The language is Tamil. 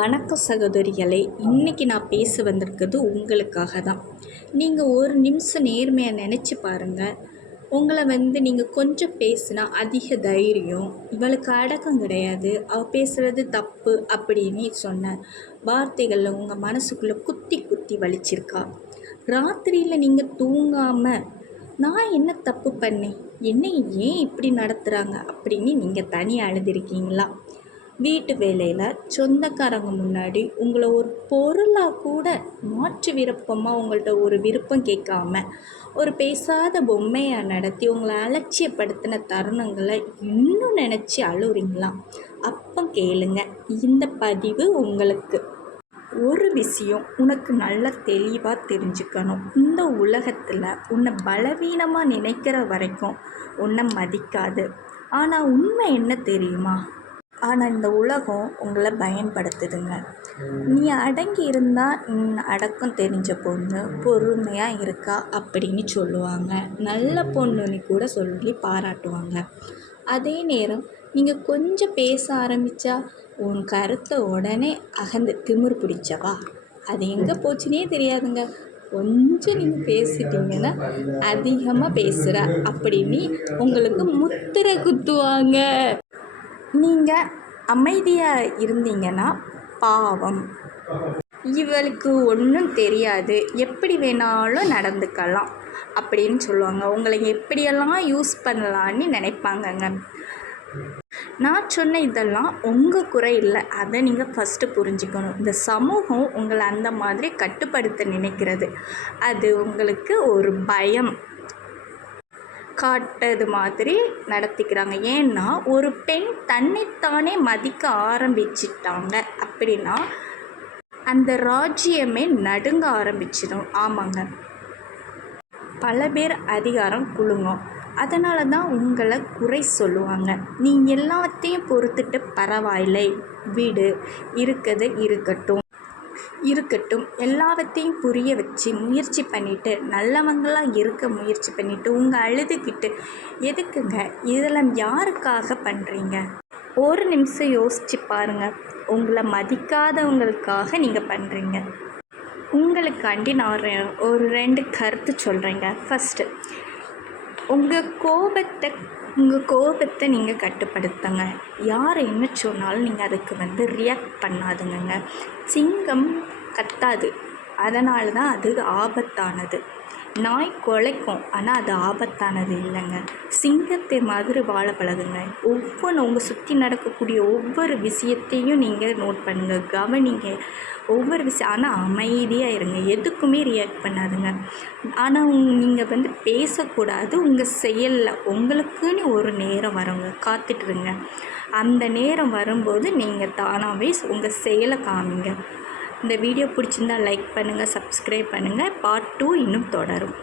வணக்கம் சகோதரிகளே. இன்றைக்கி நான் பேச வந்திருக்கிறது உங்களுக்காக தான். நீங்கள் ஒரு நிமிஷம் நேர்மையாக நினச்சி பாருங்கள். உங்களை நீங்கள் கொஞ்சம் பேசுனா அதிக தைரியம், இவளுக்கு அடக்கம் கிடையாது, அவள் பேசுகிறது தப்பு அப்படின்னு சொன்ன வார்த்தைகளில் உங்கள் மனசுக்குள்ளே குத்தி குத்தி வலிச்சிருக்கா? ராத்திரியில் நீங்கள் தூங்காமல் நான் என்ன தப்பு பண்ணேன், என்னை ஏன் இப்படி நடத்துகிறாங்க அப்படின்னு நீங்கள் தனியாக அழுதுருக்கீங்களா? வீட்டு வேலையில் சொந்தக்காரங்க முன்னாடி உங்களை ஒரு பொருளாக கூட மாற்று விருப்பமாக உங்கள்கிட்ட ஒரு விருப்பம் கேட்காம ஒரு பேசாத பொம்மையாக நடத்தி உங்களை அலட்சியப்படுத்தின தருணங்களை இன்னும் நினச்சி அழுறீங்களா? அப்போ கேளுங்க, இந்த பதிவு உங்களுக்கு. ஒரு விஷயம் உனக்கு நல்லா தெளிவாக தெரிஞ்சுக்கணும். இந்த உலகத்தில் உன்னை பலவீனமாக நினைக்கிற வரைக்கும் உன்னை மதிக்காது. ஆனால் உண்மை என்ன தெரியுமா? ஆனால் இந்த உலகம் உங்களை பயன்படுத்துதுங்க. நீ அடங்கி இருந்தால் அடக்கம் தெரிஞ்ச பொண்ணு, பொறுமையாக இருக்கா அப்படின்னு சொல்லுவாங்க. நல்ல பொண்ணுன்னு கூட சொல்லி பாராட்டுவாங்க. அதே நேரம் நீங்கள் கொஞ்சம் பேச ஆரம்பித்தா உன் கருத்தை உடனே அகந்து திமிரு பிடிச்சவா, அது எங்கே போச்சுன்னே தெரியாதுங்க. கொஞ்சம் நீங்கள் பேசிட்டீங்கன்னா அதிகமாக பேசுகிற அப்படின்னு உங்களுக்கு முத்திரை குத்துவாங்க. நீங்கள் அமைதியாக இருந்தீங்கன்னா பாவம், இவளுக்கு ஒன்றும் தெரியாது, எப்படி வேணாலும் நடந்துக்கலாம் அப்படின்னு சொல்லுவாங்க. உங்களை எப்படியெல்லாம் யூஸ் பண்ணலான்னு நினைப்பாங்கங்க. நான் சொன்ன இதெல்லாம் உங்கள் குறை இல்லை, அதை நீங்கள் ஃபஸ்ட்டு புரிஞ்சுக்கணும். இந்த சமூகம் உங்களை அந்த மாதிரி கட்டுப்படுத்த நினைக்கிறது, அது உங்களுக்கு ஒரு பயம் காட்டுறது மாதிரி நடத்திக்கிறாங்க. ஏன்னா ஒரு பெண் தன்னைத்தானே மதிக்க ஆரம்பிச்சிட்டாங்க அப்படின்னா அந்த ராஜ்யமே நடுங்க ஆரம்பிச்சிடும். ஆமாங்க, பல பேர் அதிகாரம் குலுங்கும். அதனால தான் உங்களை குறை சொல்லுவாங்க. நீ எல்லாத்தையும் பொறுத்துட்டு பரவாயில்லை விடு, இருக்கட்டும் எல்லாத்தையும் புரிய வச்சு முயற்சி பண்ணிவிட்டு நல்லவங்களாக இருக்க முயற்சி பண்ணிவிட்டு உங்கள் அழுதுகிட்டு எதுக்குங்க? இதெல்லாம் யாருக்காக பண்ணுறீங்க? ஒரு நிமிஷம் யோசித்து பாருங்கள். உங்களை மதிக்காதவங்களுக்காக நீங்கள் பண்ணுறீங்க. உங்களுக்காண்டி நான் ஒரு 2 கருத்து சொல்கிறேங்க. ஃபஸ்ட்டு, உங்கள் கோபத்தை நீங்கள் கட்டுப்படுத்துங்க. யார் என்ன சொன்னாலும் நீங்கள் அதுக்கு ரியாக்ட் பண்ணாதுங்க. சிங்கம் கத்தாது, அதனால தான் அது ஆபத்தானது. நாய் குலைக்கும், ஆனால் அது ஆபத்தானது இல்லைங்க. சிங்கத்தை மாதிரி வாழ பழகுங்க. உங்கள் சுற்றி நடக்கக்கூடிய ஒவ்வொரு விஷயத்தையும் நீங்கள் நோட் பண்ணுங்கள், கவனிங்க ஒவ்வொரு விஷயம். ஆனால் அமைதியாக இருங்க, எதுக்குமே ரியாக்ட் பண்ணாதுங்க. ஆனால் நீங்கள் பேசக்கூடாது. உங்கள் செயலில் உங்களுக்குன்னு ஒரு நேரம் வருங்க, காத்துட்ருங்க. அந்த நேரம் வரும்போது நீங்கள் தானாகவே உங்கள் செயலை காமிங்க. இந்த வீடியோ பிடிச்சிருந்தால் லைக் பண்ணுங்கள், சப்ஸ்கிரைப் பண்ணுங்கள். பார்ட் 2 இன்னும் தொடரும்.